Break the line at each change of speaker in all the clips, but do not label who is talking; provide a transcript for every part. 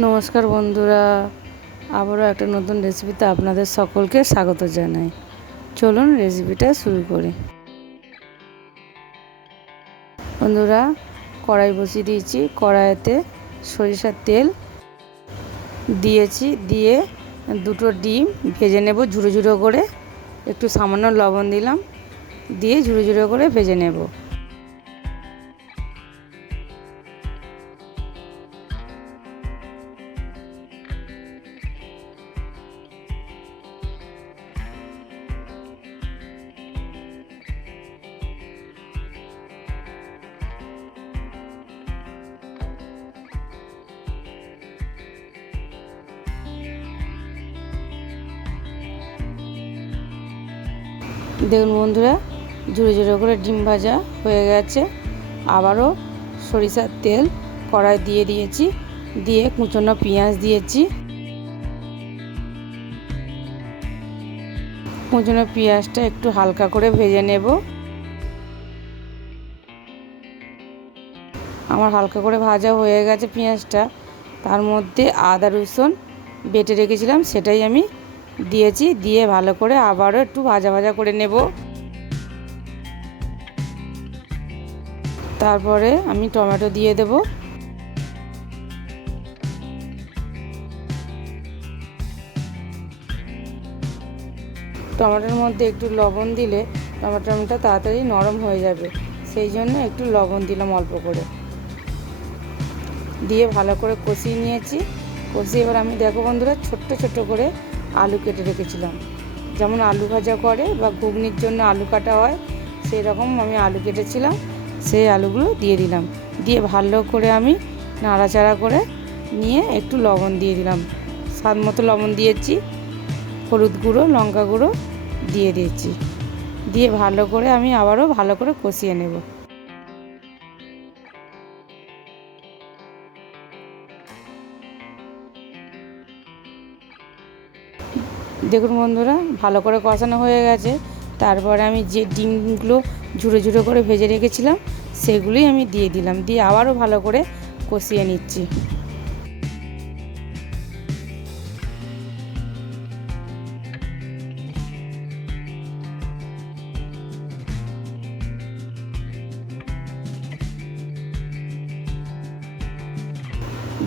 নমস্কার বন্ধুরা, আবারও একটা নতুন রেসিপিতে আপনাদের সকলকে স্বাগত জানাই। চলুন রেসিপিটা শুরু করি। বন্ধুরা, কড়াই বসিয়ে দিয়েছি। কড়াইতে সরিষার তেল দিয়েছি। দিয়ে দুটো ডিম ভেজে নেব ঝুড়ো ঝুড়ো করে। একটু সামান্য লবণ দিলাম। দিয়ে ঝুড়ো ঝুড়ো করে ভেজে নেব। দেখুন বন্ধুরা ঝুড়ো ঝুড়ো করে ডিম ভাজা হয়ে গেছে। আবারও সরিষার তেল কড়াই দিয়ে দিয়েছি, দিয়ে কুচনো পেঁয়াজ দিয়েছি। কুচনো পেঁয়াজটা একটু হালকা করে ভেজে নেব। আমার হালকা করে ভাজা হয়ে গেছে পেঁয়াজটা। তার মধ্যে আদা রসুন বেটে রেখেছিলাম, সেটাই আমি দিয়েছি, দিয়ে ভালো করে আবারও একটু ভাজা ভাজা করে নেব। তারপরে আমি টমেটো দিয়ে দেব। টমেটোর মধ্যে একটু লবণ দিলে টমেটোটা তাড়াতাড়ি নরম হয়ে যাবে, সেই জন্য একটু লবণ দিলাম অল্প করে। দিয়ে ভালো করে কষিয়ে নিয়েছি। কষিয়ে এবার আমি দেখো বন্ধুরা, ছোট্ট ছোট্ট করে আলু কেটে রেখেছিলাম। যেমন আলু ভাজা করে বা ঘুগনির জন্য আলু কাটা হয় সেই রকম আমি আলু কেটেছিলাম, সেই আলুগুলো দিয়ে দিলাম। দিয়ে ভালো করে আমি নাড়াচাড়া করে নিয়ে একটু লবণ দিয়ে দিলাম। স্বাদ মতো লবণ দিয়েছি, হলুদ গুঁড়ো, লঙ্কা গুঁড়ো দিয়ে দিয়েছি। দিয়ে ভালো করে আমি আবারও ভালো করে কষিয়ে নেব। দেখুন বন্ধুরা, ভালো করে কষানো হয়ে গেছে। তারপরে আমি যে ডিমগুলো ঝুড়ো ঝুড়ো করে ভেজে রেখেছিলাম, সেগুলোই আমি দিয়ে দিলাম। দিয়ে আবারও ভালো করে কষিয়ে নিচ্ছি।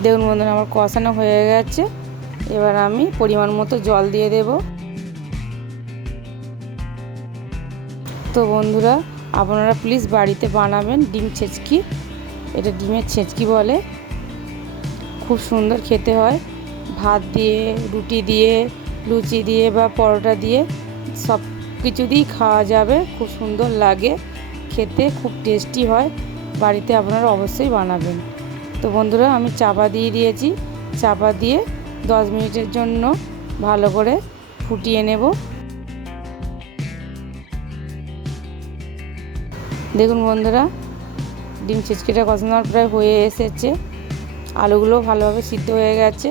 দেখুন বন্ধুরা, আমার কষানো হয়ে গেছে। এবার আমি পরিমাণ মতো জল দিয়ে দেব। তো বন্ধুরা, আপনারা প্লিজ বাড়িতে বানাবেন ডিম ছেচকি। এটা ডিমের ছেচকি বলে। খুব সুন্দর খেতে হয়। ভাত দিয়ে, রুটি দিয়ে, লুচি দিয়ে বা পরোটা দিয়ে সব কিছু দিয়েই খাওয়া যাবে। খুব সুন্দর লাগে। খেতে খুব টেস্টি হয়। বাড়িতে আপনারা অবশ্যই বানাবেন। তো বন্ধুরা, আমি চাপা দিয়ে দিয়েছি। চাপা দিয়ে দশ মিনিটের জন্য ভালো করে ফুটিয়ে নেব। দেখুন বন্ধুরা, ডিম ছিচকিটা কষানোর প্রায় হয়ে এসেছে। আলুগুলো ভালোভাবে সিদ্ধ হয়ে গেছে।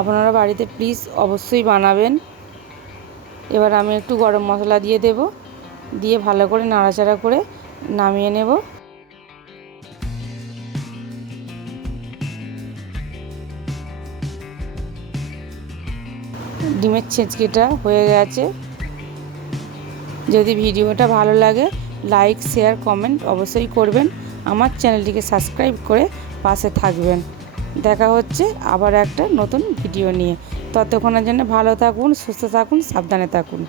আপনারা বাড়িতে প্লিজ অবশ্যই বানাবেন। এবার আমি একটু গরম মশলা দিয়ে দেব, দিয়ে ভালো করে নাড়াচাড়া করে নামিয়ে নেব। ডিমের ছেঁচকিটা হয়ে গেছে। যদি ভিডিওটা ভালো লাগে লাইক শেয়ার কমেন্ট অবশ্যই করবেন। আমার চ্যানেলটিকে সাবস্ক্রাইব করে পাশে থাকবেন। দেখা হচ্ছে আবার একটা নতুন ভিডিও নিয়ে। ততক্ষণের জন্য ভালো থাকুন, সুস্থ থাকুন, সাবধানে থাকুন।